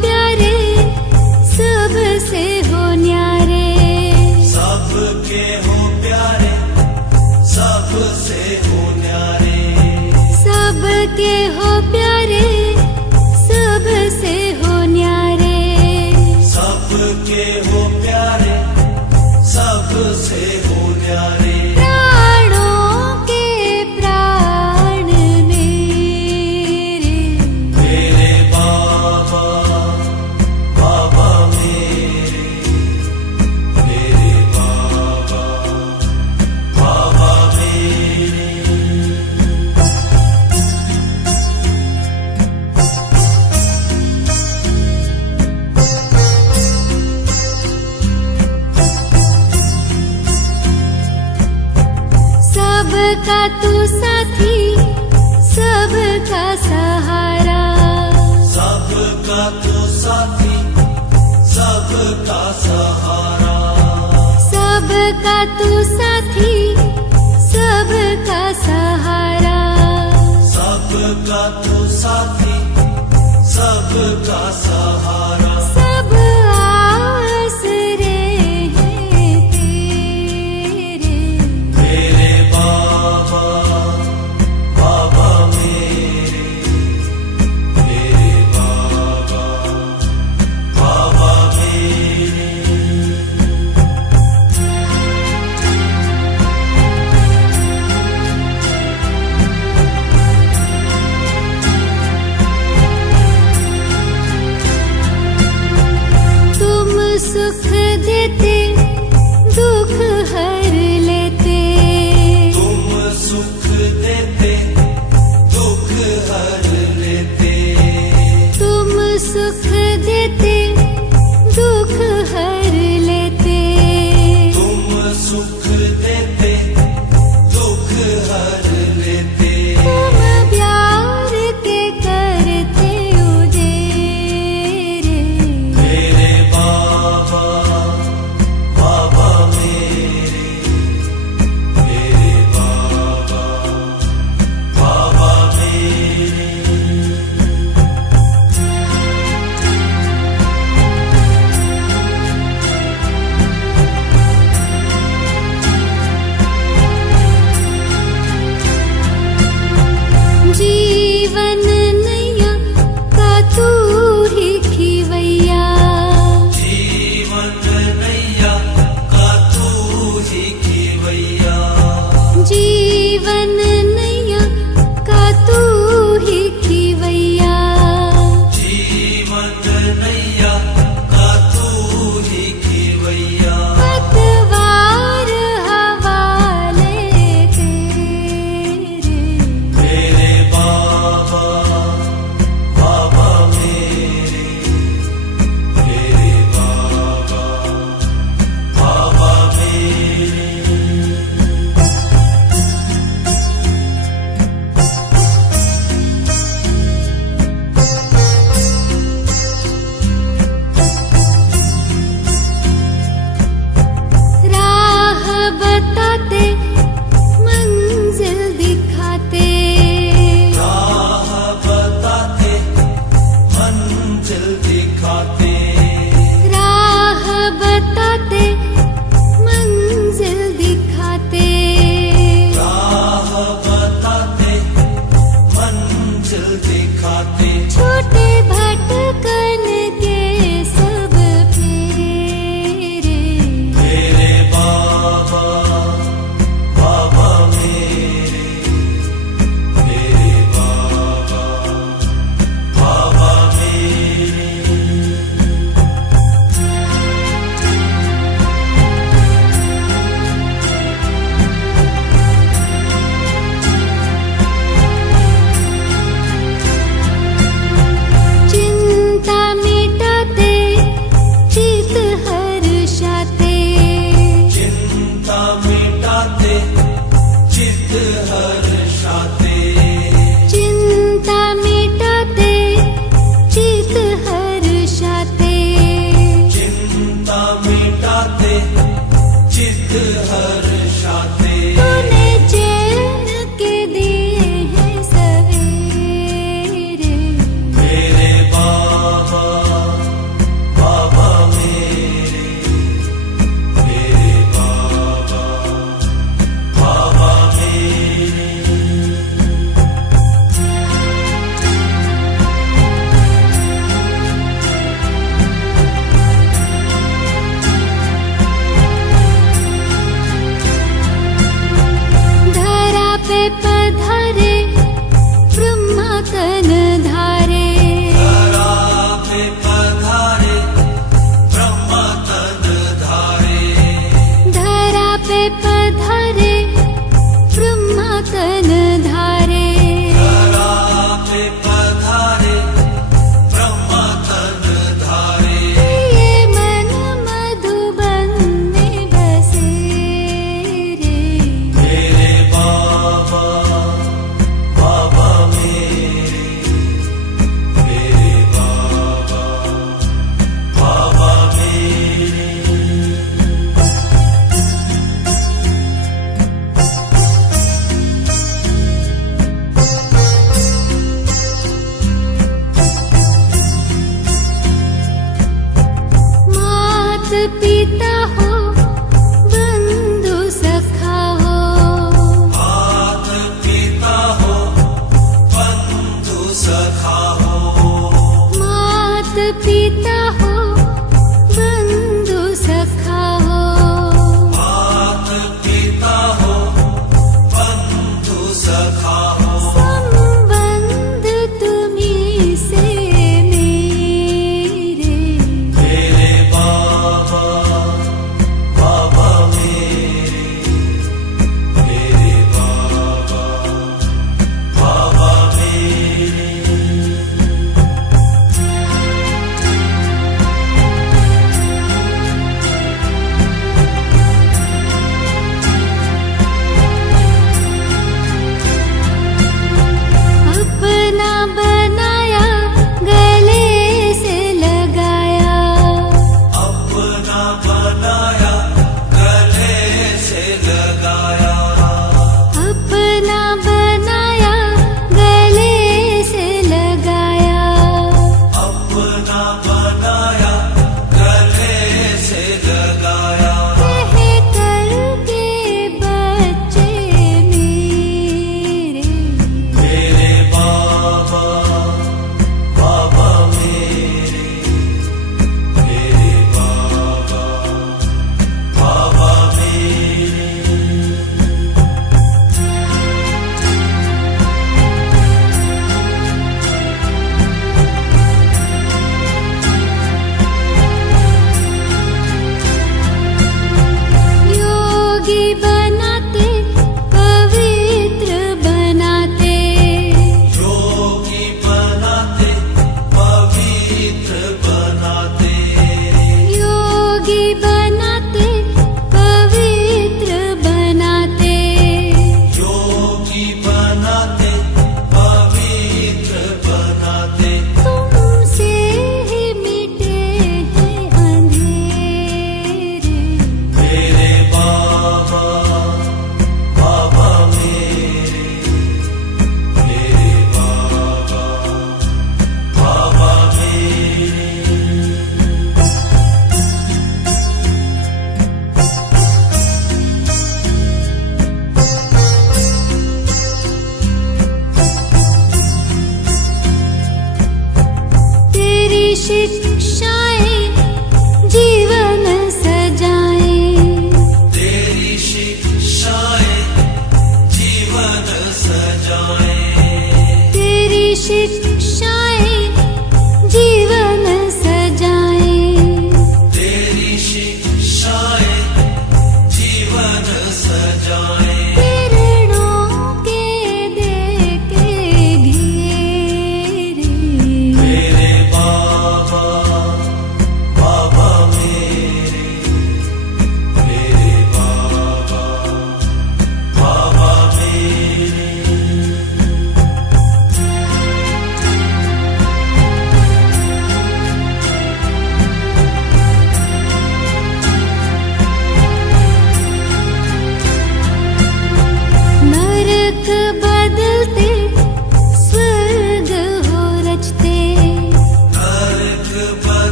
प्यारे सबसे हो न्यारे, सबके हो प्यारे सबसे हो न्यारे, सबके हो प्यारे सबसे हो न्यारे, सबके हो प्यारे सबसे हो न्यारे। प्राणों के प्राण मेरे, मेरे बाबा बाबा मेरे, मेरे बाबा बाबा मेरे। सबका तू साथी सबका सहारा, सबका तो साथी सबका सहारा, सबका तू साथी सबका सहारा, सबका तो साथी सबका सहारा। सब आसरे हैं तेरे, मेरे बाबा बाबा मेरे, मेरे बाबा बाबा मेरे। तुम सुख देते दुख हर लेते, तुम सुख देते दुख हर लेते, तुम सुख देते दुख हर लेते, तुम सुख देते दुख हर लेते। तुम प्यार के करते उजेरे, मेरे बाबा बाबा मेरे, मेरे बाबा बाबा मेरे।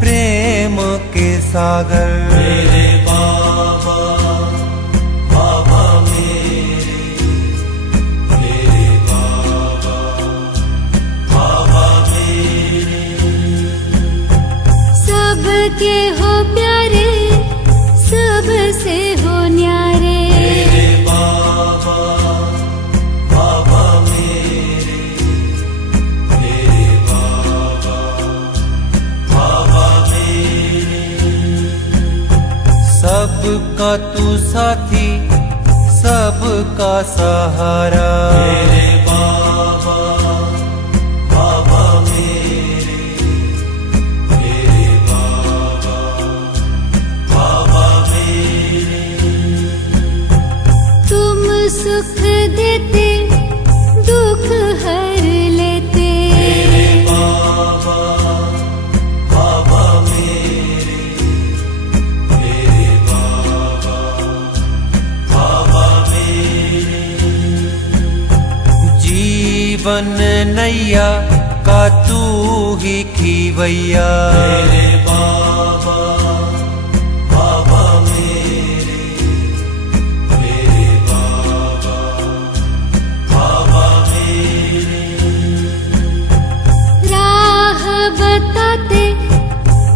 प्रेम के सागर। मेरे बाबा बाबा मेरे, मेरे बाबा बाबा मेरे। सबके हो प्यारे, सबसे हो न्यारे। मेरे बाबा बाबा मेरे, मेरे बाबा बाबा मेरे। सबका तू साथी, सबका सहारा। मेरे बाबा बाबा मेरे, मेरे बाबा बाबा मेरे। तुम सुख देते, दुख हर लेते। मेरे बाबा बाबा मेरे, मेरे बाबा बाबा मेरे। जीवन नैया का तू ही खीवैया। मेरे बाबा बाबा मेरे, मेरे बाबा बाबा मेरे। राह बताते,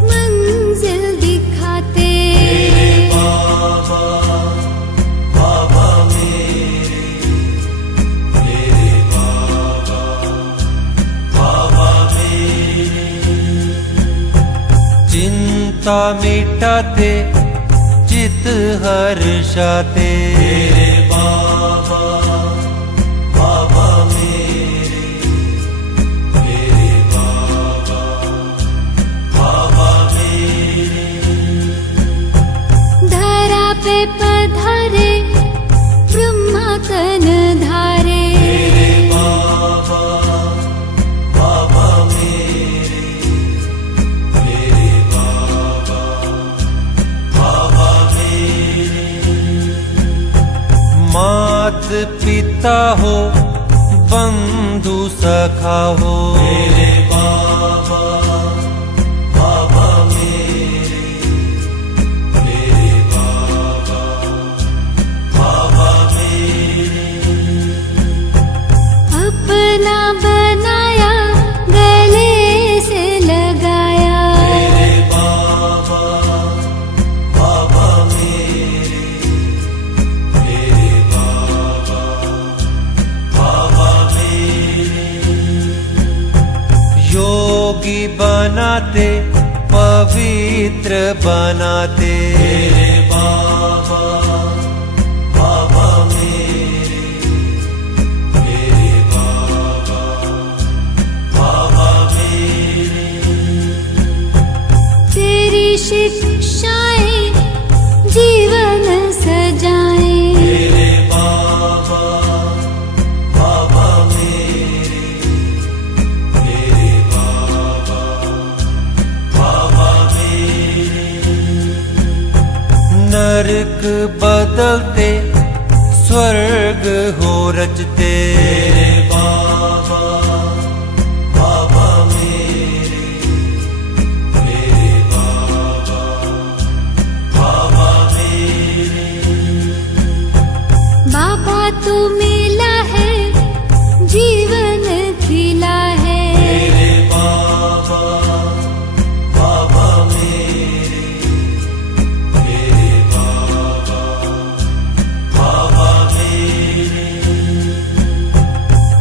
मंजिल दिखाते। मेरे बाबा बाबा मेरे, मेरे बाबा बाबा मेरे। चिंता मिटाते, चित हर्षाते। मेरे बाबा बाबा मेरे, मेरे बाबा बाबा मेरे। धरा पे पधारे, ब्रह्मा तन धारे। मेरे बाबा बाबा मेरे, मेरे बाबा बाबा मेरे। मात पिता हो, बंधु सखा हो। मेरे बाबा बाबा मेरे, मेरे बाबा बाबा मेरे। अपना बनाया, गले से लगाया। मेरे बाबा बाबा मेरे, मेरे बाबा बाबा मेरे। योगी बनाते, पवित्र बनाते। मेरे बाबा बाबा मेरे, मेरे बाबा बाबा मेरे। तेरी शिक्षाएं जीवन सजाएं। मेरे बाबा बाबा मेरे, मेरे बाबा बाबा मेरे। नरक बदलते, स्वर्ग हो रचते। मेरे बाबा बाबा मेरे, मेरे बाबा बाबा मेरे। बाबा तू मिला है, जीवन खिला है। मेरे बाबा बाबा मेरे, मेरे बाबा बाबा मेरे।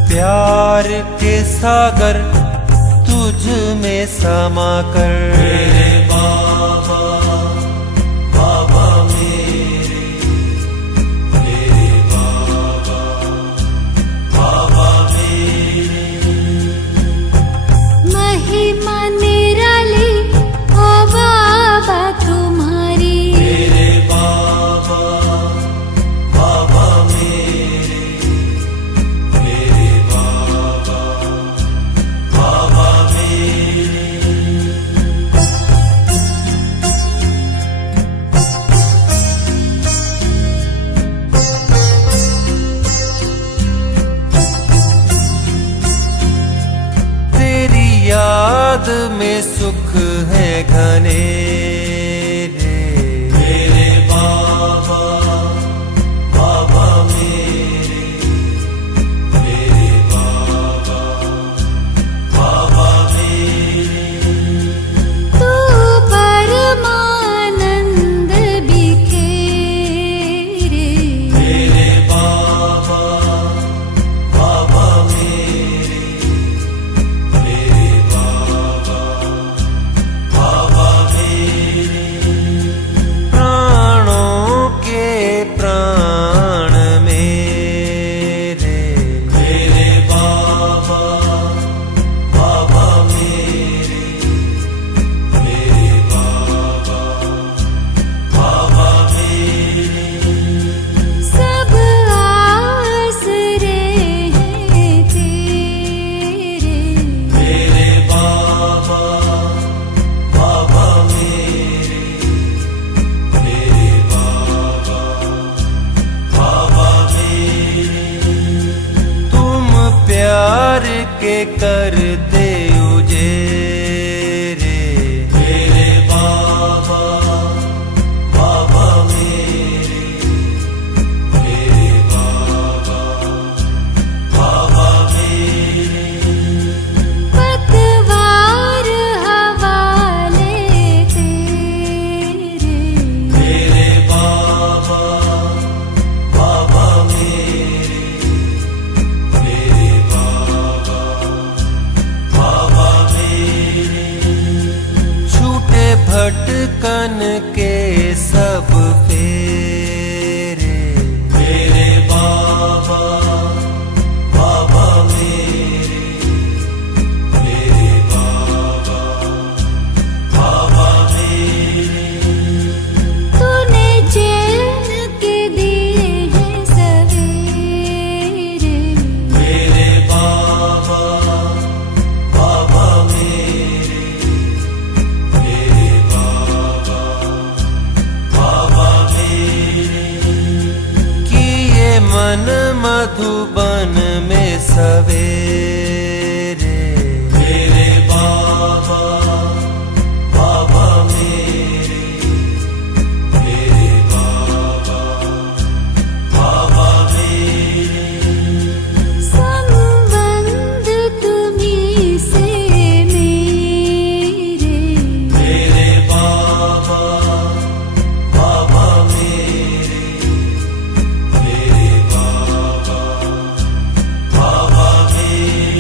प्यार के सागर तुझ में समा कर। मेरे बाबा बाबा मेरे, मेरे बाबा बाबा मेरे। महिमा निराली, ओ बाबा तुम्हारी। मेरे बाबा बाबा मेरे, मेरे बाबा बाबा मेरे। याद में सुख है घन। बने रे। मेरे बाबा बाबा मेरे बाबा बाबा मेरे। तू परमानंद बिखेरे। मेरे बाबा बाबा मेरे बाबा बाबा मेरे। प्राणों के प्राण मेरे। मेरे बाबा बाबा मेरे बाबा बाबा मेरे। सब आसरे हैं तेरे। मेरे बाबा बाबा मेरे बाबा बाबा मेरे। तुम प्यार के करते उजेरे। मेरे बाबा बाबा मेरे बाबा बाबा मेरे। पतवार हवाले तेरे। मेरे बाबा बाबा मेरे बाबा बाबा मेरे। छूटे भटकन के सब फेरे। मेरे बाबा बाबा मेरे बाबा बाबा मेरे। तूने चैन के दिए हैं सवेरे। मेरे बाबा बाबा मेरे बाबा बाबा मेरे। किए मन मधुबन में सवेरे। मेरे बाबा बाबा मेरे बाबा बाबा मेरे। संबंध तुम्हीं से मेरे। मेरे बाबा बाबा मेरे बाबा बाबा मेरे।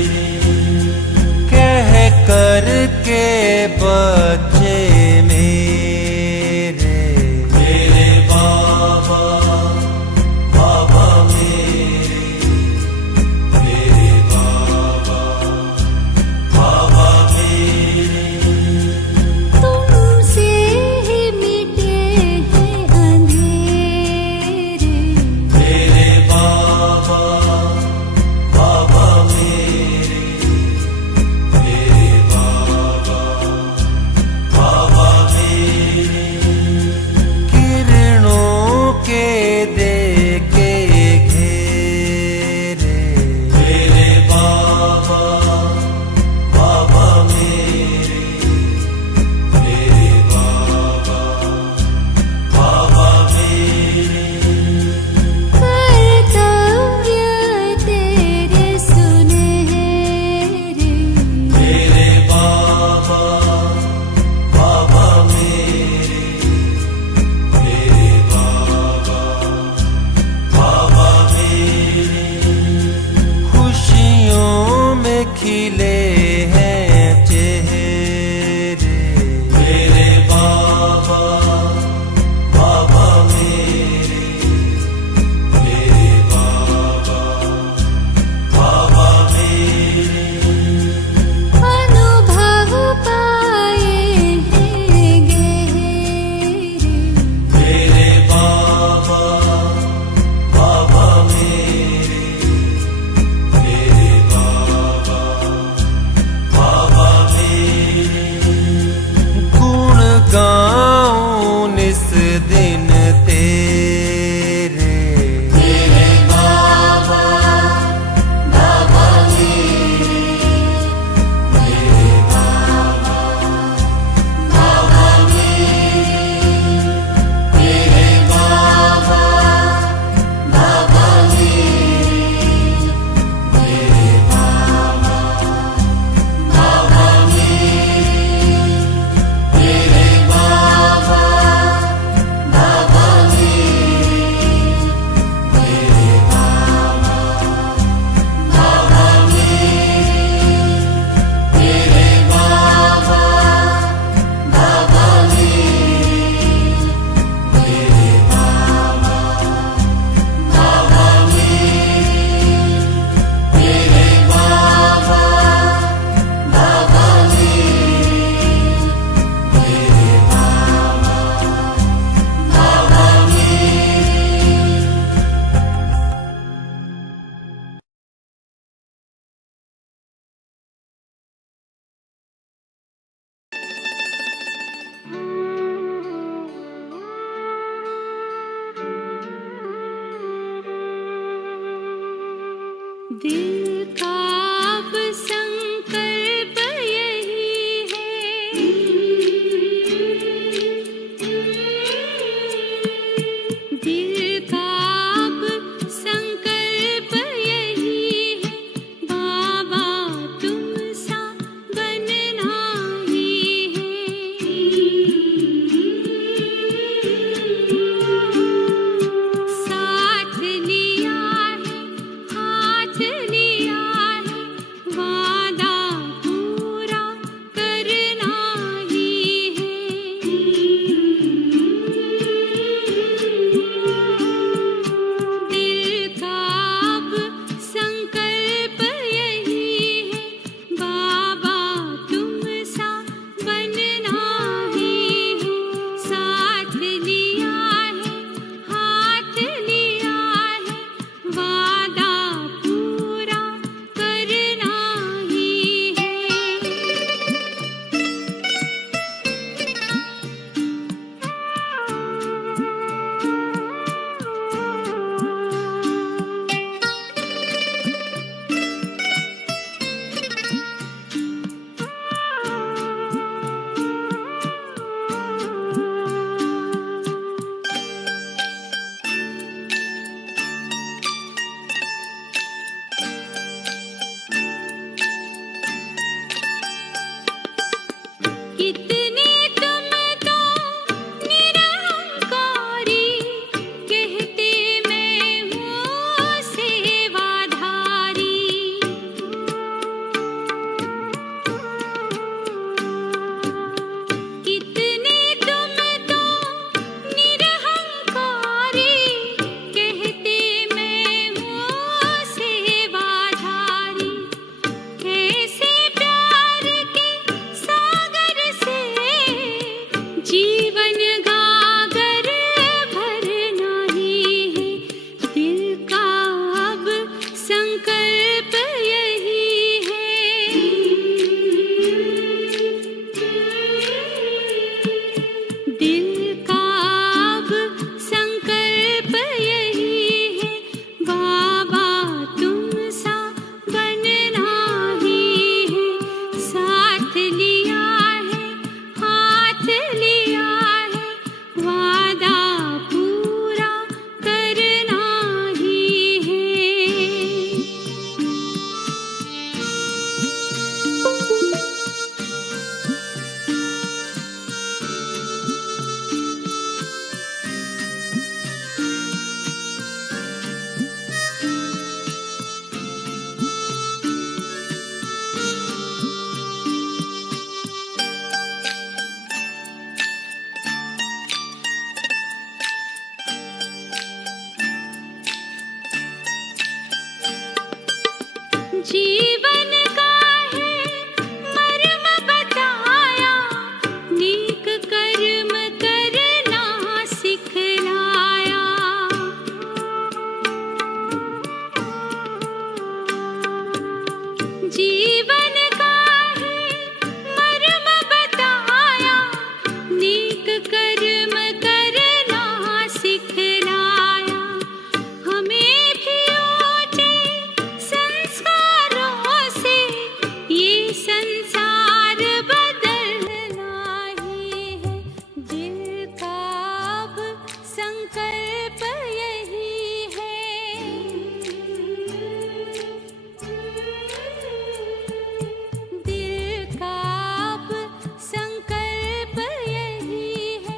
दिल का अब संकल्प यही है, दिल का अब संकल्प यही है, बाबा तुम सा बनना ही है। साथ लिया है, हाथ लिया है, वादा पूरा करना ही है। दिल का अब संकल्प यही है, बाबा तुम सा बनना ही है। साथ लिया है, हाथ लिया है, वादा पूरा करना ही है। कितने तुम तो निरहंकारी, कहते मैं हूँ सेवाधारी। कितने तुम तो निरहंकारी, कहते मैं हूँ सेवाधारी। कैसे प्यार के सागर से जीवन गागर भरना ही है। दिल का अब संकल्प यही है, दिल का अब संकल्प यही है, बाबा तुम सा बनना ही है। साथ लिया है, हाथ लिया है, वादा पूरा करना ही है। जीवन का है मर्म बताया, नेक कर्म करना सिखलाया। जीवन का है मर्म बताया, नेक कर्म करना सिखलाया। हमें भी ऊंचे संस्कारों से ये संसार बदलना ही है। दिल का अब संकल्प यही है, दिल का अब संकल्प यही है,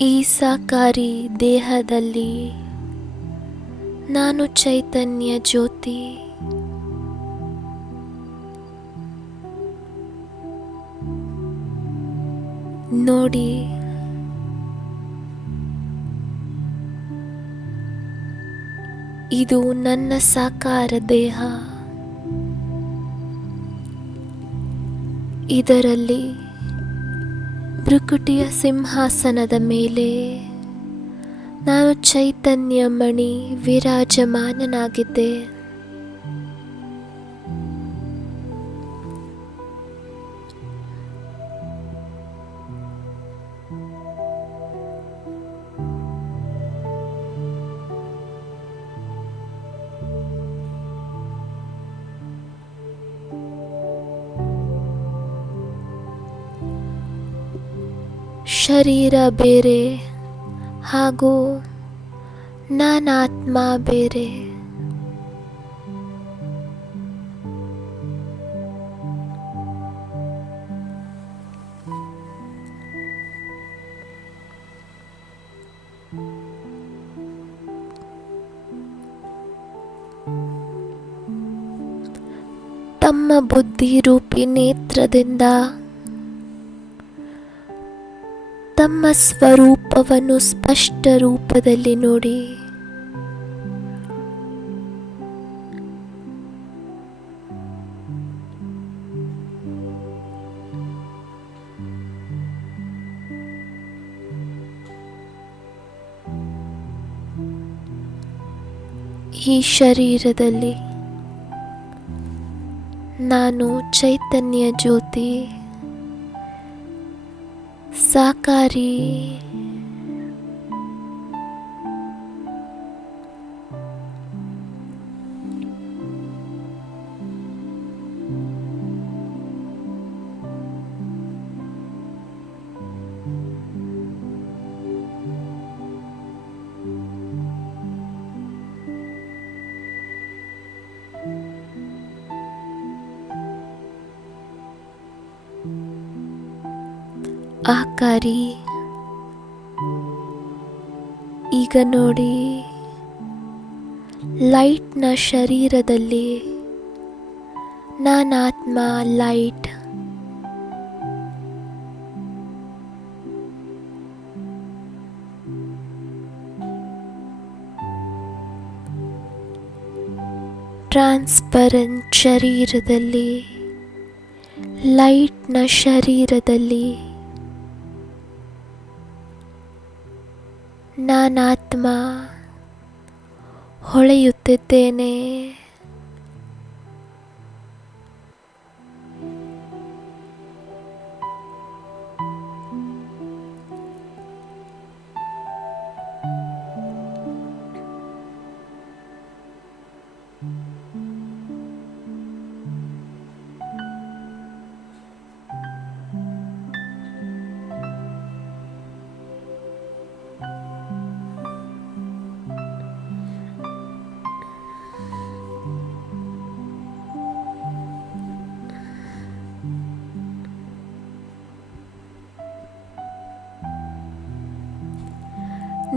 ಈ ಸಾಕಾರಿ ದೇಹದಲ್ಲಿ ನಾನು ಚೈತನ್ಯ ಜ್ಯೋತಿ. ನೋಡಿ, ಇದು ನನ್ನ ಸಾಕಾರ ದೇಹ. ಇದರಲ್ಲಿ ಭೃಕುಟಿಯ ಸಿಂಹಾಸನದ ಮೇಲೆ ನಾನು ಚೈತನ್ಯ ಮಣಿ ವಿರಾಜಮಾನನಾಗಿದ್ದೆ. ಶರೀರ ಬೇರೆ ಹಾಗೂ ನಾನಾತ್ಮ ಬೇರೆ. ತಮ್ಮ ಬುದ್ಧಿರೂಪಿ ನೇತ್ರದಿಂದ ತಮ್ಮ ಸ್ವರೂಪವನ್ನು ಸ್ಪಷ್ಟ ರೂಪದಲ್ಲಿ ನೋಡಿ. ಈ ಶರೀರದಲ್ಲಿ ನಾನು ಚೈತನ್ಯ ಜ್ಯೋತಿ ಸಾಕಾರಿ. ಆಕಾರಿ. ಈಗ ನೋಡಿ, ಲೈಟ್ನ ಶರೀರದಲ್ಲಿ ನಾನಾತ್ಮ ಲೈಟ್. ಟ್ರಾನ್ಸ್ಪರೆಂಟ್ ಶರೀರದಲ್ಲಿ ಲೈಟ್ನ ಶರೀರದಲ್ಲಿ ನಾನಾತ್ಮ ಹೊಳೆಯುತ್ತಿದ್ದೇನೆ.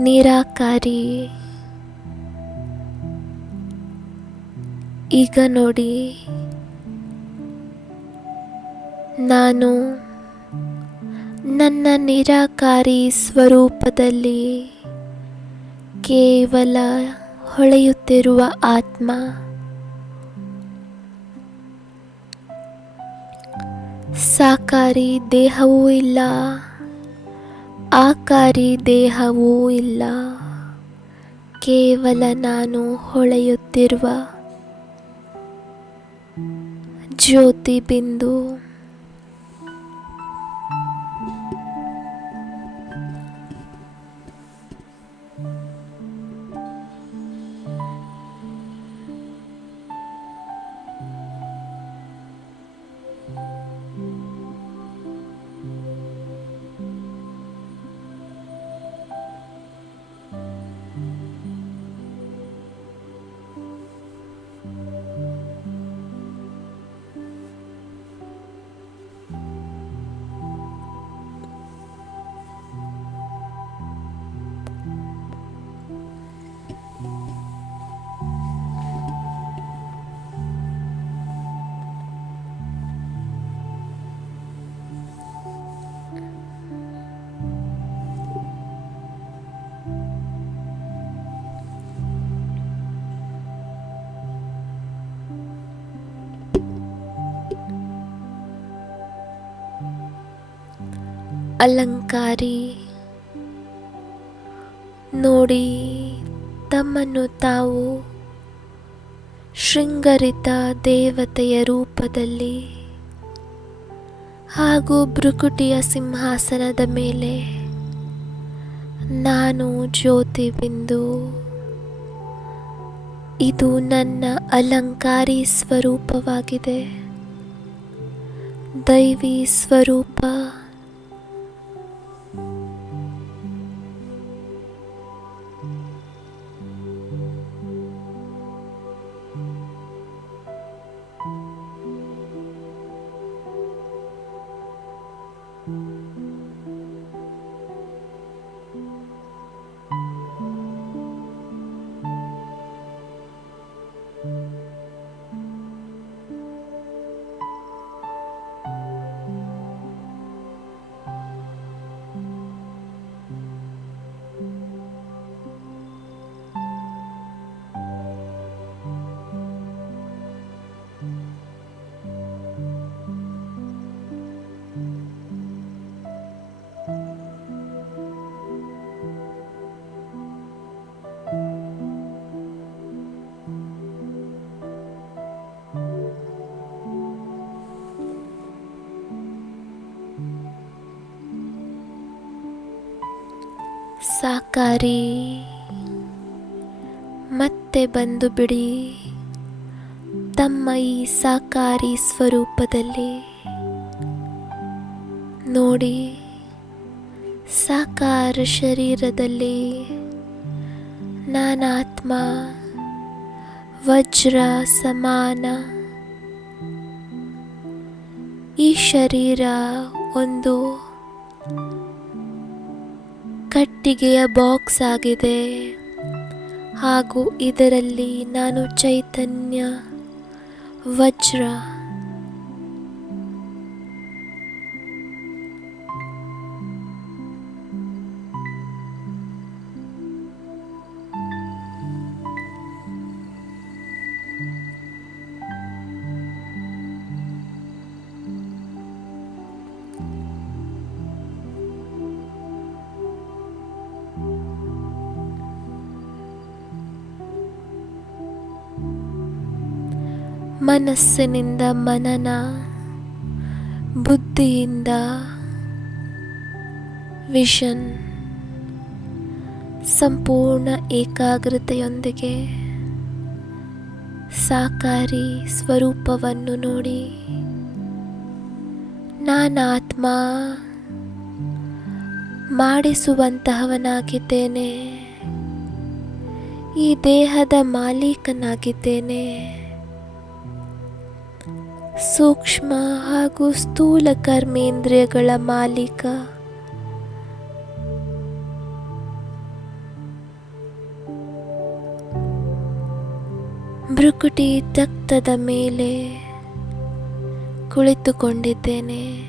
ನಿರಾಕಾರಿ. ಈಗ ನೋಡಿ, ನಾನು ನನ್ನ ನಿರಾಕಾರಿ ಸ್ವರೂಪದಲ್ಲಿ ಕೇವಲ ಹೊಳೆಯುತ್ತಿರುವ ಆತ್ಮ. ಸಾಕಾರಿ ದೇಹವೂ ಇಲ್ಲ, ಆಕಾರಿ ದೇಹವೂ ಇಲ್ಲ. ಕೇವಲ ನಾನು ಹೊಳೆಯುತ್ತಿರುವ ಜ್ಯೋತಿ ಬಿಂದು. ಅಲಂಕಾರಿ ನೋಡಿ ತಮ್ಮನ್ನು ತಾವು ಶೃಂಗರಿತ ದೇವತೆಯ ರೂಪದಲ್ಲಿ ಹಾಗೂ ಭೃಕುಟಿಯ ಸಿಂಹಾಸನದ ಮೇಲೆ ನಾನು ಜ್ಯೋತಿ ಬಿಂದು. ಇದು ನನ್ನ ಅಲಂಕಾರಿ ಸ್ವರೂಪವಾಗಿದೆ. ದೈವಿ ಸ್ವರೂಪ ಸಾಕಾರಿ ಮತ್ತೆ ಬಂದು ಬಿಡಿ ತಮ್ಮ ಈ ಸಾಕಾರಿ ಸ್ವರೂಪದಲ್ಲಿ. ನೋಡಿ, ಸಾಕಾರ ಶರೀರದಲ್ಲಿ ನಾನಾತ್ಮ ವಜ್ರ ಸಮಾನ. ಈ ಶರೀರ ಒಂದು ಕಟ್ಟಿಗೆಯ ಬಾಕ್ಸ್ ಆಗಿದೆ ಹಾಗೂ ಇದರಲ್ಲಿ ನಾನು ಚೈತನ್ಯ ವಜ್ರ. ಮನಸ್ಸಿನಿಂದ ಮನನ, ಬುದ್ಧಿಯಿಂದ ವಿಷನ್, ಸಂಪೂರ್ಣ ಏಕಾಗ್ರತೆಯೊಂದಿಗೆ ಸಾಕಾರಿ ಸ್ವರೂಪವನ್ನು ನೋಡಿ. ನಾನಾತ್ಮ ಮಾಡಿಸುವಂತಹವನಾಗಿದ್ದೇನೆ. ಈ ದೇಹದ ಮಾಲೀಕನಾಗಿದ್ದೇನೆ. ಸೂಕ್ಷ್ಮ ಹಾಗೂ ಸ್ಥೂಲ ಕರ್ಮೇಂದ್ರಿಯಗಳ ಮಾಲೀಕ. ಭೃಕುಟಿ ತಕ್ತದ ಮೇಲೆ ಕುಳಿತುಕೊಂಡಿದ್ದೇನೆ.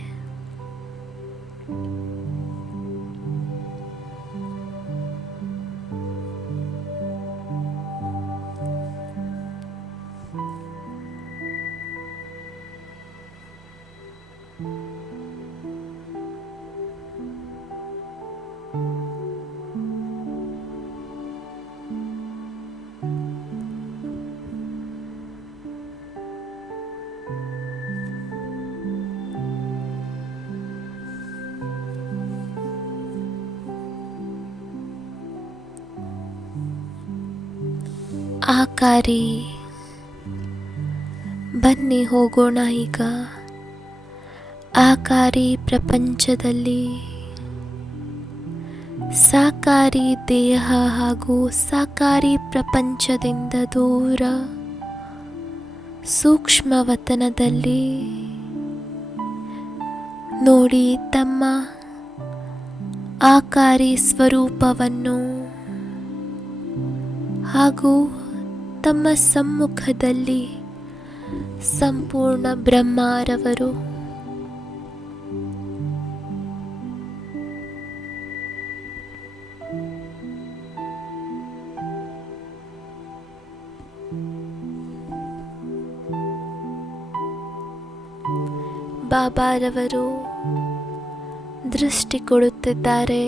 ಆಕಾರಿ, ಬನ್ನಿ ಹೋಗೋಣ ಈಗ. ಆಕಾರಿ ಪ್ರಪಂಚದಲ್ಲಿ ಸಾಕಾರಿ ದೇಹ ಹಾಗೂ ಸಾಕಾರಿ ಪ್ರಪಂಚದಿಂದ ದೂರ ಸೂಕ್ಷ್ಮವತನದಲ್ಲಿ ನೋಡಿ ತಮ್ಮ ಆಕಾರಿ ಸ್ವರೂಪವನ್ನು ಹಾಗೂ ತಮ್ಮ ಸಮ್ಮುಖದಲ್ಲಿ ಸಂಪೂರ್ಣ ಬ್ರಹ್ಮಾರವರು. ಬಾಬಾರವರು ದೃಷ್ಟಿ ಕೊಡುತ್ತಿದ್ದಾರೆ.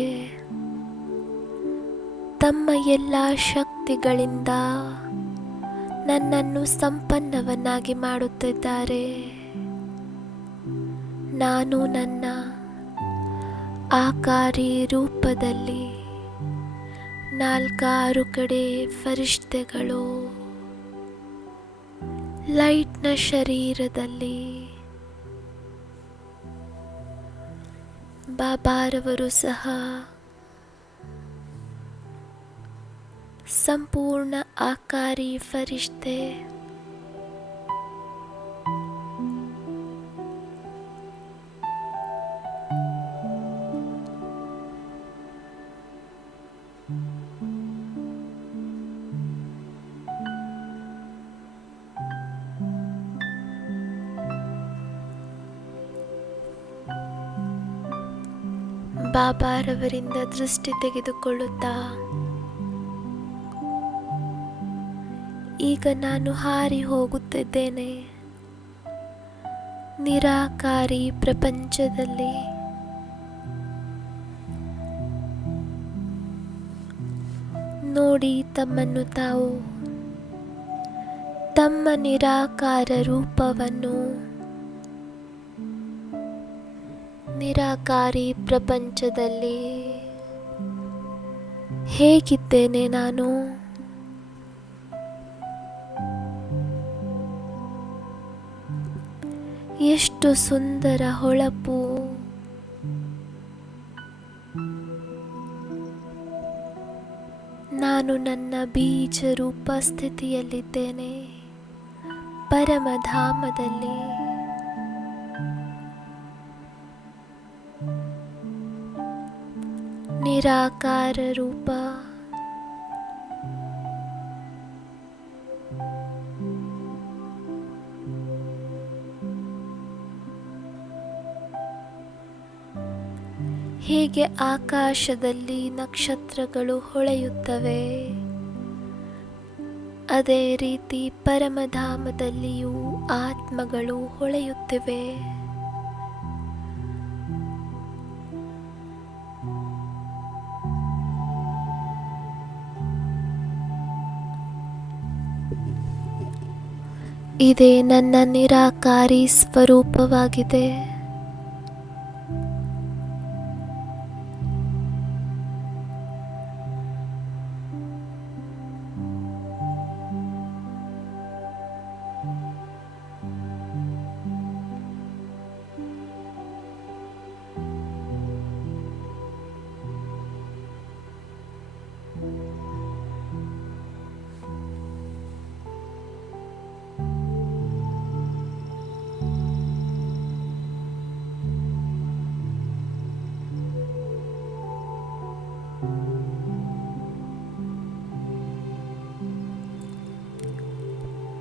ತಮ್ಮ ಎಲ್ಲ ಶಕ್ತಿಗಳಿಂದ ನನ್ನನ್ನು ಸಂಪನ್ನವನ್ನಾಗಿ ಮಾಡುತ್ತಿದ್ದಾರೆ. ನಾನು ನನ್ನ ಆಕಾರಿ ರೂಪದಲ್ಲಿ 4 ಕಡೆ ಫರಿಷ್ಠೆಗಳು, ಲೈಟ್ನ ಶರೀರದಲ್ಲಿ ಬಾಬಾರವರು ಸಹ ಸಂಪೂರ್ಣ ಆಕಾರಿ ಫರಿಷ್ಠೆ. ಬಾಬಾರವರಿಂದ ದೃಷ್ಟಿ ತೆಗೆದುಕೊಳ್ಳುತ್ತಾ ಈಗ ನಾನು ಹಾರಿ ಹೋಗುತ್ತಿದ್ದೇನೆ ನಿರಾಕಾರಿ ಪ್ರಪಂಚದಲ್ಲಿ. ನೋಡಿ ತಮ್ಮನ್ನು ತಾವು, ತಮ್ಮ ನಿರಾಕಾರ ರೂಪವನ್ನು ನಿರಾಕಾರಿ ಪ್ರಪಂಚದಲ್ಲಿ ಹೇಗಿದ್ದೇನೆ ನಾನು? ಎಷ್ಟು ಸುಂದರ ಹೊಳಪು, ನಾನು ನನ್ನ ಬೀಜ ರೂಪ ಸ್ಥಿತಿಯಲ್ಲಿದ್ದೇನೆ ಪರಮಧಾಮದಲ್ಲಿ. ನಿರಾಕಾರ ರೂಪ, ಹೇಗೆ ಆಕಾಶದಲ್ಲಿ ನಕ್ಷತ್ರಗಳು ಹೊಳೆಯುತ್ತವೆ, ಅದೇ ರೀತಿ ಪರಮಧಾಮದಲ್ಲಿಯೂ ಆತ್ಮಗಳು ಹೊಳೆಯುತ್ತಿವೆ. ಇದೇ ನನ್ನ ನಿರಾಕಾರಿ ಸ್ವರೂಪವಾಗಿದೆ.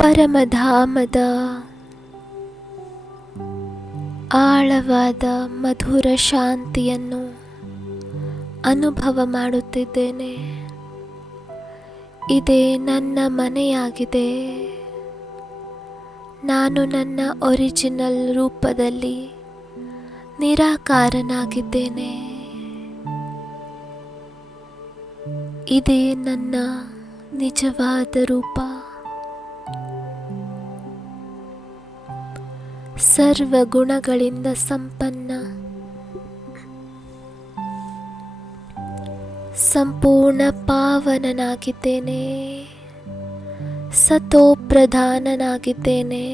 ಪರಮಧಾಮದ ಆಳವಾದ ಮಧುರ ಶಾಂತಿಯನ್ನು ಅನುಭವ ಮಾಡುತ್ತಿದ್ದೇನೆ. ಇದೇ ನನ್ನ ಮನೆಯಾಗಿದೆ. ನಾನು ನನ್ನ ಒರಿಜಿನಲ್ ರೂಪದಲ್ಲಿ ನಿರಾಕಾರನಾಗಿದ್ದೇನೆ. ಇದೇ ನನ್ನ ನಿಜವಾದ ರೂಪ. ಸರ್ವ ಗುಣಗಳಿಂದ ಸಂಪನ್ನ, ಸಂಪೂರ್ಣ ಪಾವನನಾಗಿದ್ದೇನೆ. ಸತೋ ಪ್ರಧಾನನಾಗಿದ್ದೇನೆ.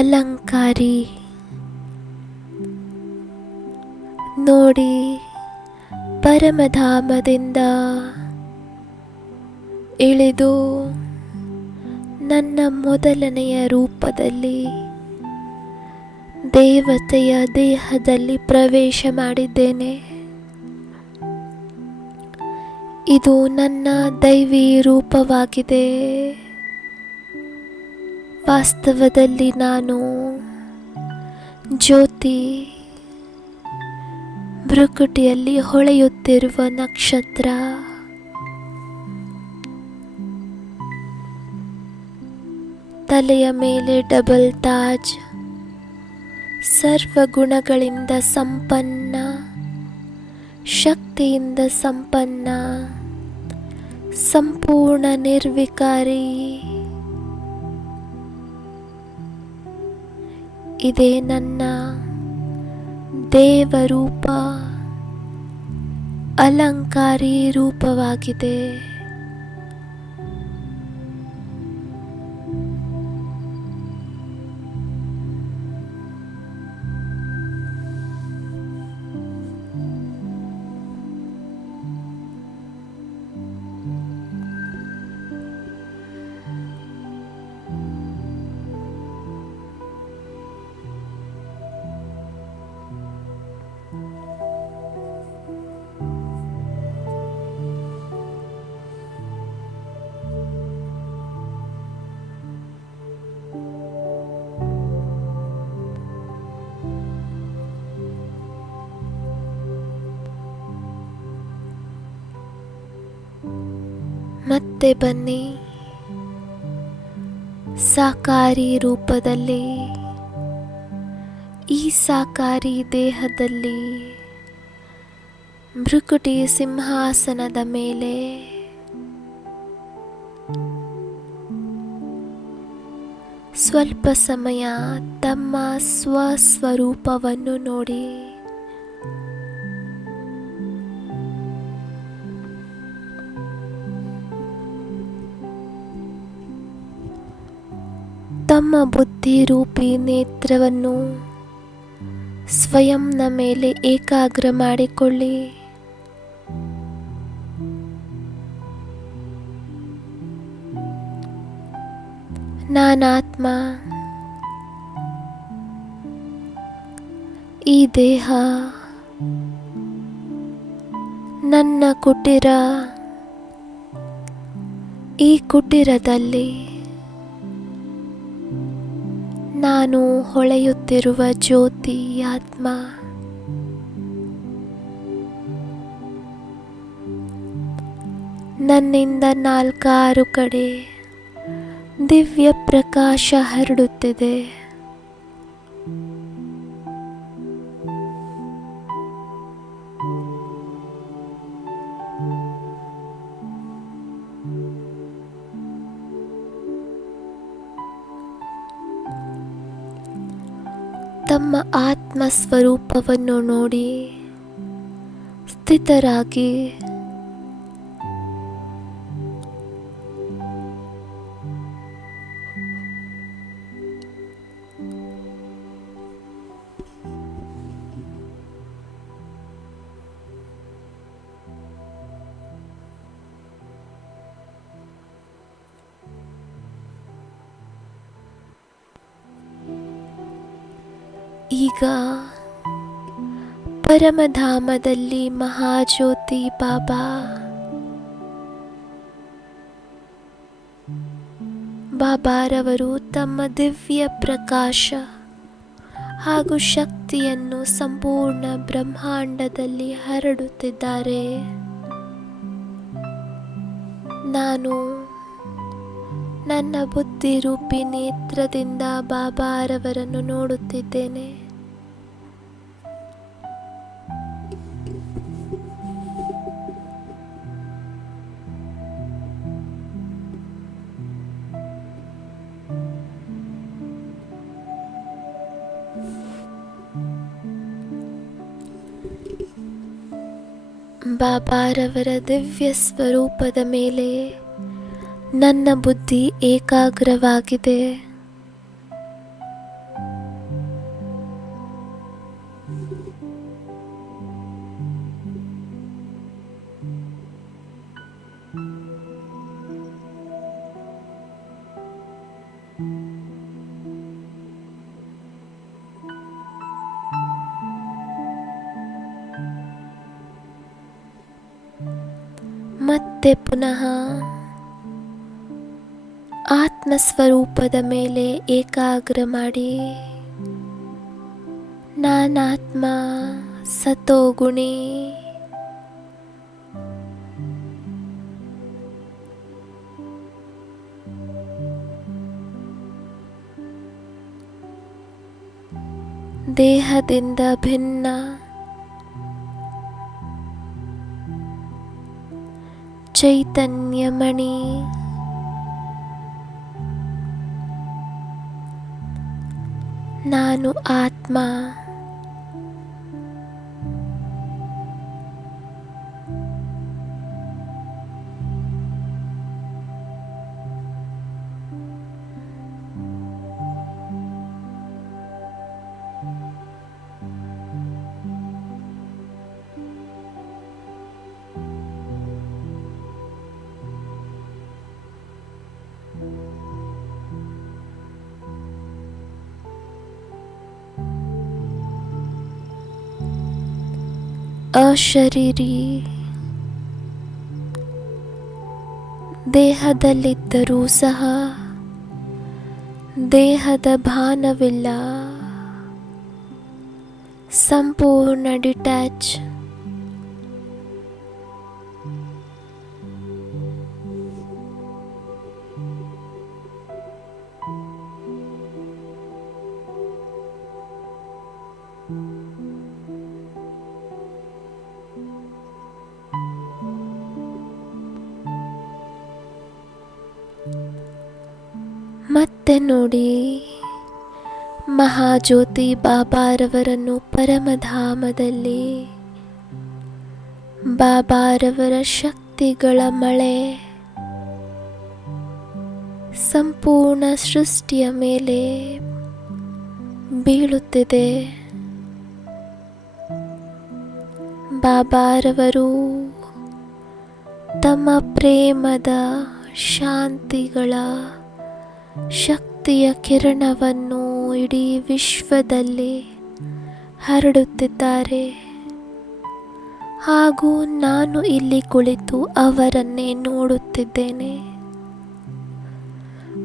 ಅಲಂಕಾರಿ ನೋಡಿ, ಪರಮಧಾಮದಿಂದ ಇಳಿದು ನನ್ನ ಮೊದಲನೆಯ ರೂಪದಲ್ಲಿ ದೇವತೆಯ ದೇಹದಲ್ಲಿ ಪ್ರವೇಶ ಮಾಡಿದ್ದೇನೆ. ಇದು ನನ್ನ ದೈವಿ ರೂಪವಾಗಿದೆ. ವಾಸ್ತವದಲ್ಲಿ ನಾನು ಜ್ಯೋತಿ, ಭ್ರುಕುಟಿಯಲ್ಲಿ ಹೊಳೆಯುತ್ತಿರುವ ನಕ್ಷತ್ರ. ತಲೆಯ ಮೇಲೆ ಡಬಲ್ ತಾಜ್, ಸರ್ವ ಗುಣಗಳಿಂದ ಸಂಪನ್ನ, ಶಕ್ತಿಯಿಂದ ಸಂಪನ್ನ, ಸಂಪೂರ್ಣ ನಿರ್ವಿಕಾರಿ. ಇದೇ ನನ್ನ ದೇವರೂಪ, ಅಲಂಕಾರಿ ರೂಪವಾಗಿದೆ. ಮತ್ತೆ ಬನ್ನಿ, ಸಾಕಾರಿ ರೂಪದಲ್ಲಿ, ಈ ಸಾಕಾರಿ ದೇಹದಲ್ಲಿ, ಭ್ರುಕುಟಿ ಸಿಂಹಾಸನದ ಮೇಲೆ ಸ್ವಲ್ಪ ಸಮಯ ತಮ್ಮ ಸ್ವಸ್ವರೂಪವನ್ನು ನೋಡಿ. ತಮ್ಮ ಬುದ್ಧಿರೂಪಿ ನೇತ್ರವನ್ನು ಸ್ವಯಂನ ಮೇಲೆ ಏಕಾಗ್ರ ಮಾಡಿಕೊಳ್ಳಿ. ನಾನಾತ್ಮ, ಈ ದೇಹ ನನ್ನ ಕುಟೀರ. ಈ ಕುಟೀರದಲ್ಲಿ ನಾನು ಹೊಳೆಯುತ್ತಿರುವ ಜ್ಯೋತಿ ಆತ್ಮ. ನನ್ನಿಂದ 4 ಕಡೆ ದಿವ್ಯ ಪ್ರಕಾಶ ಹರಡುತ್ತಿದೆ. ತಮ್ಮ ಆತ್ಮ ಸ್ವರೂಪವನ್ನು ನೋಡಿ ಸ್ಥಿತರಾಗಿ ಈಗ ಪರಮಧಾಮದಲ್ಲಿ ಮಹಾಜ್ಯೋತಿ ಬಾಬಾರವರು ತಮ್ಮ ದಿವ್ಯ ಪ್ರಕಾಶ ಹಾಗೂ ಶಕ್ತಿಯನ್ನು ಸಂಪೂರ್ಣ ಬ್ರಹ್ಮಾಂಡದಲ್ಲಿ ಹರಡುತ್ತಿದ್ದಾರೆ. ನಾನು ನನ್ನ ಬುದ್ಧಿರೂಪಿ ನೇತ್ರದಿಂದ ಬಾಬಾರವರನ್ನು ನೋಡುತ್ತಿದ್ದೇನೆ. ಬಾಬಾರವರ ದಿವ್ಯ ಸ್ವರೂಪದ ಮೇಲೆ ನನ್ನ ಬುದ್ಧಿ ಏಕಾಗ್ರವಾಗಿದೆ. ಮತ್ತೆ ಪುನಃ ಆತ್ಮಸ್ವರೂಪದ ಮೇಲೆ ಏಕಾಗ್ರ ಮಾಡಿ. ನಾನಾತ್ಮ ಸತೋಗುಣಿ. ದೇಹದಿಂದ ಭಿನ್ನ, ಚೈತನ್ಯಮಣಿ. ನಾನು ಆತ್ಮ. ಅಶರೀರಿ. ದೇಹದಲ್ಲಿದ್ದರೂ ಸಹ ದೇಹದ ಭಾನವಿಲ್ಲ. ಸಂಪೂರ್ಣ ಡಿಟ್ಯಾಚ್. ಮತ್ತೆ ನೋಡಿ, ಮಹಾಜ್ಯೋತಿ ಬಾಬಾರವರನ್ನು ಪರಮಧಾಮದಲ್ಲಿ ಬಾಬಾರವರ ಶಕ್ತಿಗಳ ಮಳೆ ಸಂಪೂರ್ಣ ಸೃಷ್ಟಿಯ ಮೇಲೆ ಬೀಳುತ್ತಿದೆ. ಬಾಬಾರವರು ತಮ್ಮ ಪ್ರೇಮದ ಶಾಂತಿಗಳ ಶಕ್ತಿಯ ಕಿರಣವನ್ನು ಇಡೀ ವಿಶ್ವದಲ್ಲಿ ಹರಡುತ್ತಿದ್ದಾರೆ. ಹಾಗೂ ನಾನು ಇಲ್ಲಿ ಕುಳಿತು ಅವರನ್ನೇ ನೋಡುತ್ತಿದ್ದೇನೆ.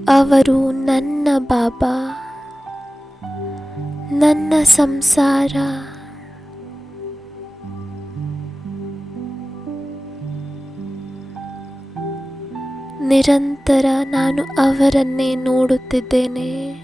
ಅವರು ನನ್ನ ಬಾಬಾ, ನನ್ನ ಸಂಸಾರ. ನಿರಂತರ ನಾನು ಅವರನ್ನೇ ನೋಡುತ್ತಿದ್ದೇನೆ.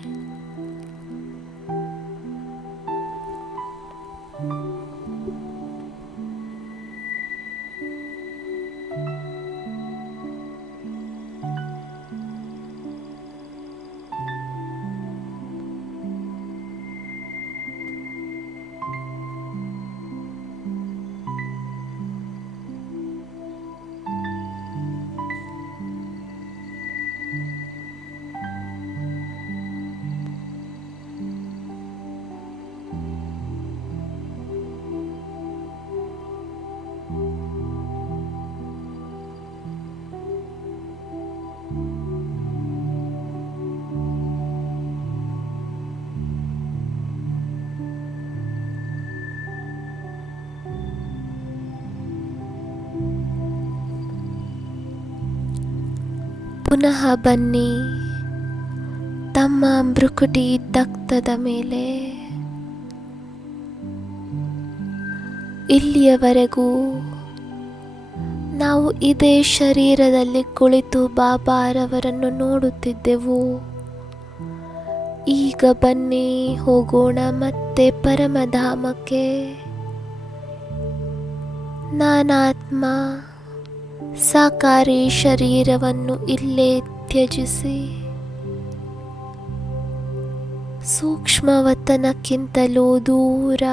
ಪುನಃ ಬನ್ನಿ ತಮ್ಮ ಭ್ರುಕುಟಿ ತಕ್ತದ ಮೇಲೆ. ಇಲ್ಲಿಯವರೆಗೂ ನಾವು ಇದೇ ಶರೀರದಲ್ಲಿ ಕುಳಿತು ಬಾಬಾರವರನ್ನು ನೋಡುತ್ತಿದ್ದೆವು. ಈಗ ಬನ್ನಿ, ಹೋಗೋಣ ಮತ್ತೆ ಪರಮಧಾಮಕ್ಕೆ. ನಾನಾತ್ಮ ಸಾಕಾರಿ ಶರೀರವನ್ನು ಇಲ್ಲೇ ತ್ಯಜಿಸಿ ಸೂಕ್ಷ್ಮವತನಕ್ಕಿಂತಲೂ ದೂರ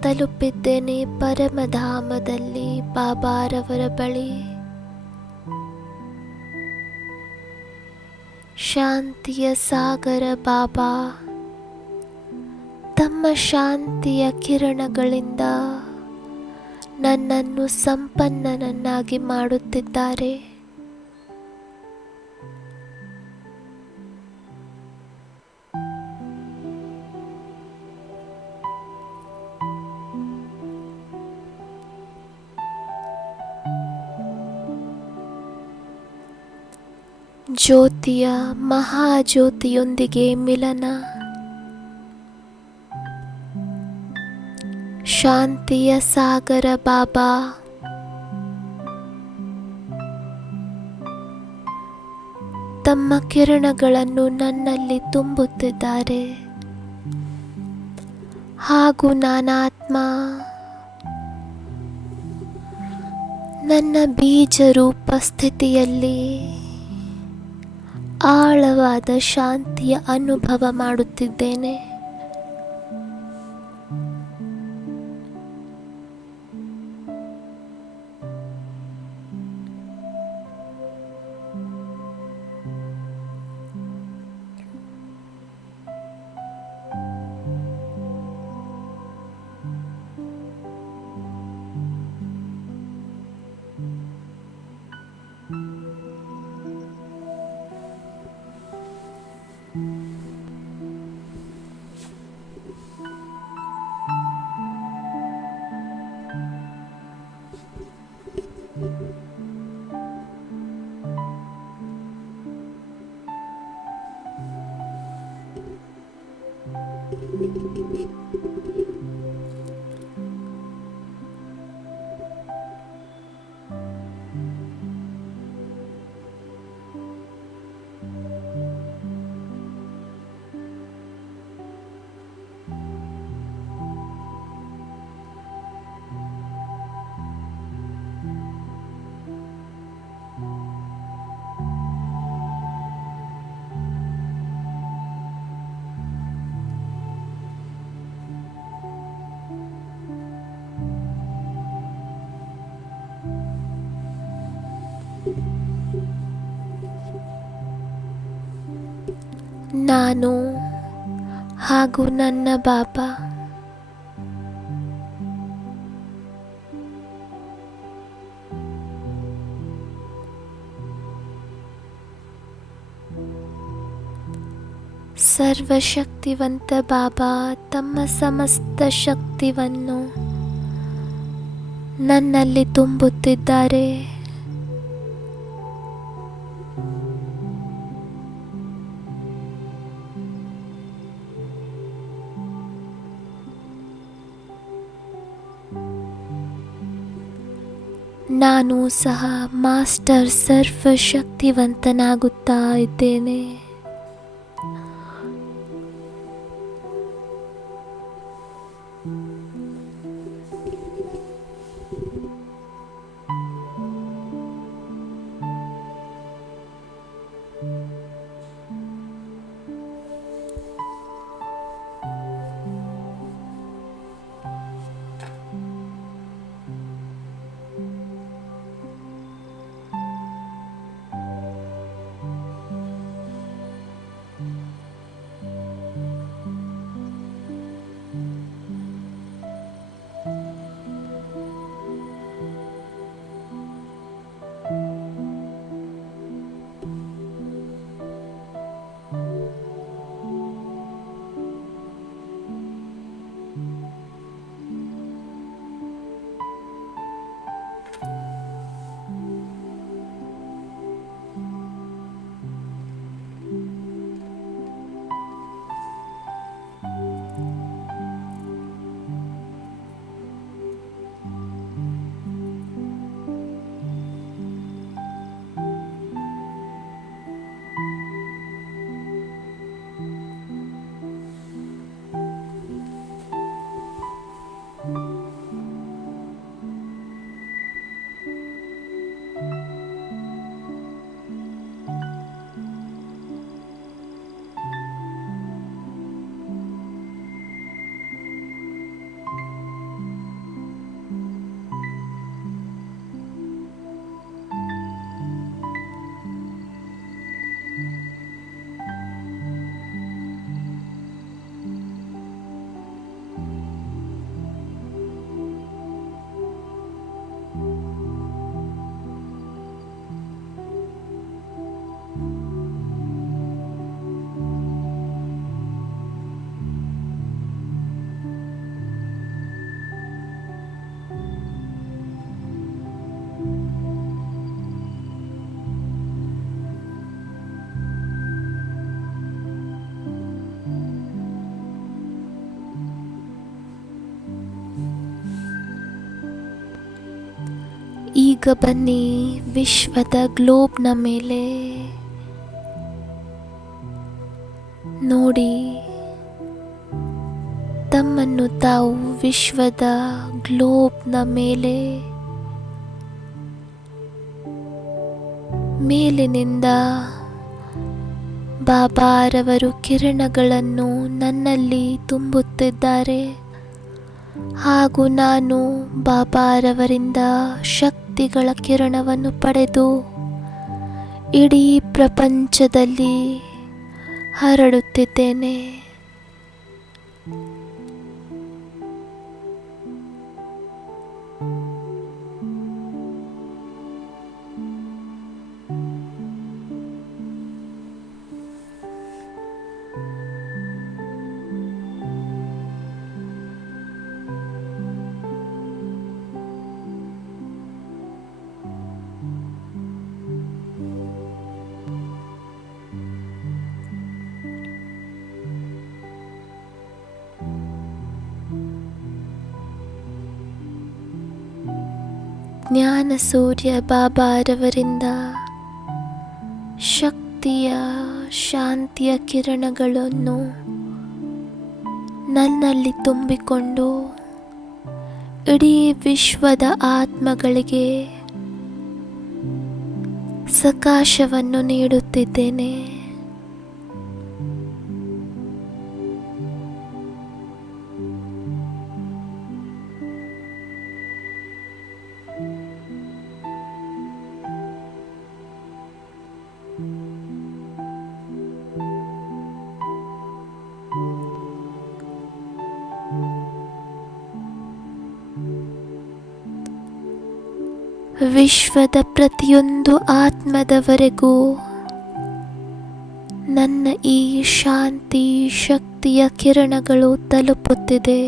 ತಲುಪಿದ್ದೇನೆ. ಪರಮಧಾಮದಲ್ಲಿ ಬಾಬಾರವರ ಬಳಿ ಶಾಂತಿಯ ಸಾಗರ ಬಾಬಾ ತಮ್ಮ ಶಾಂತಿಯ ಕಿರಣಗಳಿಂದ ನನ್ನನ್ನು ಸಂಪನ್ನನನ್ನಾಗಿ ಮಾಡುತ್ತಿದ್ದಾರೆ. ಜ್ಯೋತಿಯ ಮಹಾಜ್ಯೋತಿಯೊಂದಿಗೆ ಮಿಲನ, ಶಾಂತಿಯ ಸಾಗರ ಬಾಬಾ ತಮ್ಮ ಕಿರಣಗಳನ್ನು ನನ್ನಲ್ಲಿ ತುಂಬುತ್ತಿದ್ದಾರೆ ಹಾಗೂ ನಾನಾತ್ಮ ನನ್ನ ಬೀಜ ರೂಪ ಸ್ಥಿತಿಯಲ್ಲಿ ಆಳವಾದ ಶಾಂತಿಯ ಅನುಭವ ಮಾಡುತ್ತಿದ್ದೇನೆ. ನಾನು ಹಾಗೂ ನನ್ನ ಬಾಬಾ ಸರ್ವಶಕ್ತಿವಂತ ಬಾಬಾ ತಮ್ಮ ಸಮಸ್ತ ಶಕ್ತಿಯನ್ನು ನನ್ನಲ್ಲಿ ತುಂಬುತ್ತಿದ್ದಾರೆ. ನಾನು ಸಹ ಮಾಸ್ಟರ್ ಸರ್ವಶಕ್ತಿವಂತನಾಗುತ್ತಾ ಇದ್ದೇನೆ. ಈಗ ಬನ್ನಿ ವಿಶ್ವದ ಗ್ಲೋಬ್ನ ಮೇಲೆ ನೋಡಿ. ತಮ್ಮನ್ನು ತಾವು ವಿಶ್ವದ ಗ್ಲೋಬ್ನ ಮೇಲೆ ಮೇಲಿನಿಂದ ಬಾಬಾರವರು ಕಿರಣಗಳನ್ನು ನನ್ನಲ್ಲಿ ತುಂಬುತ್ತಿದ್ದಾರೆ ಹಾಗೂ ನಾನು ಬಾಬಾರವರಿಂದ ಶಕ್ತಿಗಳ ಕಿರಣವನ್ನು ಪಡೆದು ಇಡೀ ಪ್ರಪಂಚದಲ್ಲಿ ಹರಡುತ್ತಿದ್ದೇನೆ. ಜ್ಞಾನ ಸೂರ್ಯ ಬಾಬಾರವರಿಂದ ಶಕ್ತಿಯ ಶಾಂತಿಯ ಕಿರಣಗಳನ್ನು ನನ್ನಲ್ಲಿ ತುಂಬಿಕೊಂಡು ಇಡೀ ವಿಶ್ವದ ಆತ್ಮಗಳಿಗೆ ಸಕಾಶವನ್ನು ನೀಡುತ್ತಿದ್ದೇನೆ. ವಿಶ್ವದ ಪ್ರತಿಯೊಂದು ಆತ್ಮದವರೆಗೂ ನನ್ನ ಈ ಶಾಂತಿ ಶಕ್ತಿಯ ಕಿರಣಗಳು ತಲುಪುತ್ತಿದೆ.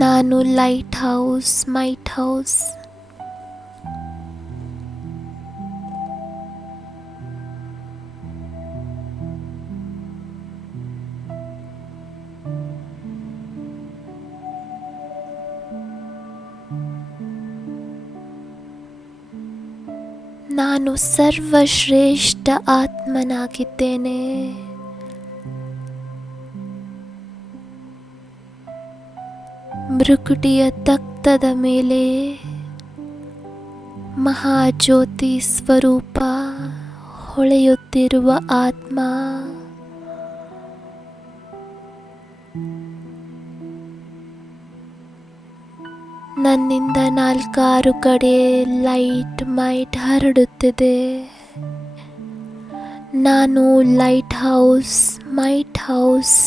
ನಾನು ಲೈಟ್ ಹೌಸ್, ಮೈಟ್ ಹೌಸ್. ನಾನು ಸರ್ವಶ್ರೇಷ್ಠ ಆತ್ಮನಾಗಿದ್ದೇನೆ. ಮೃಕುಟಿಯ ತಕ್ತದ ಮೇಲೆ ಮಹಾಜ್ಯೋತಿ ಸ್ವರೂಪ ಹೊಳೆಯುತ್ತಿರುವ ಆತ್ಮ. ನನ್ನಿಂದ 4 ಕಡೆ ಲೈಟ್ ಮೈಟ್ ಹರಡುತ್ತಿದೆ. ನಾನು ಲೈಟ್ ಹೌಸ್, ಮೈಟ್ ಹೌಸ್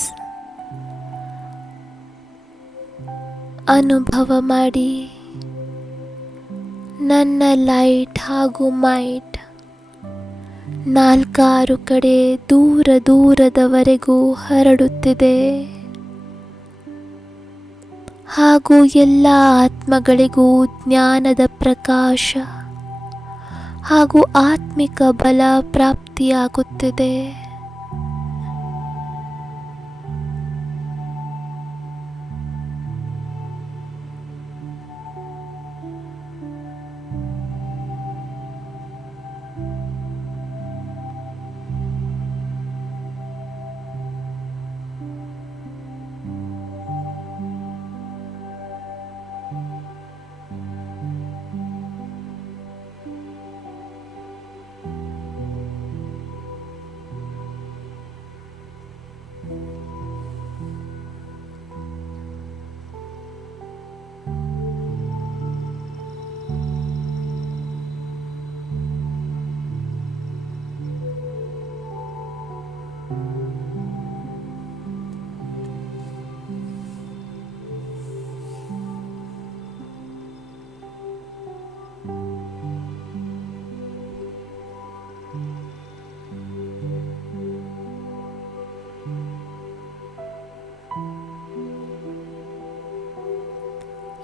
ಅನುಭವ ಮಾಡಿ ನನ್ನ ಲೈಟ್ ಹಾಗೂ ಮೈಟ್ 4 ಕಡೆ ದೂರ ದೂರದವರೆಗೂ ಹರಡುತ್ತಿದೆ ಹಾಗೂ ಎಲ್ಲ ಆತ್ಮಗಳಿಗೂ ಜ್ಞಾನದ ಪ್ರಕಾಶ ಹಾಗೂ ಆತ್ಮಿಕ ಬಲ ಪ್ರಾಪ್ತಿಯಾಗುತ್ತಿದೆ.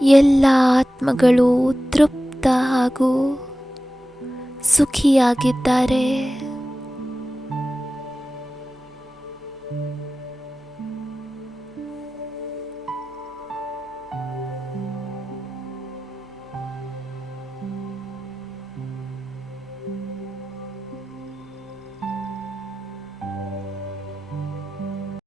ಎಲ್ಲ ಆತ್ಮಗಳು ತೃಪ್ತ ಹಾಗೂ ಸುಖಿಯಾಗಿದ್ದಾರೆ.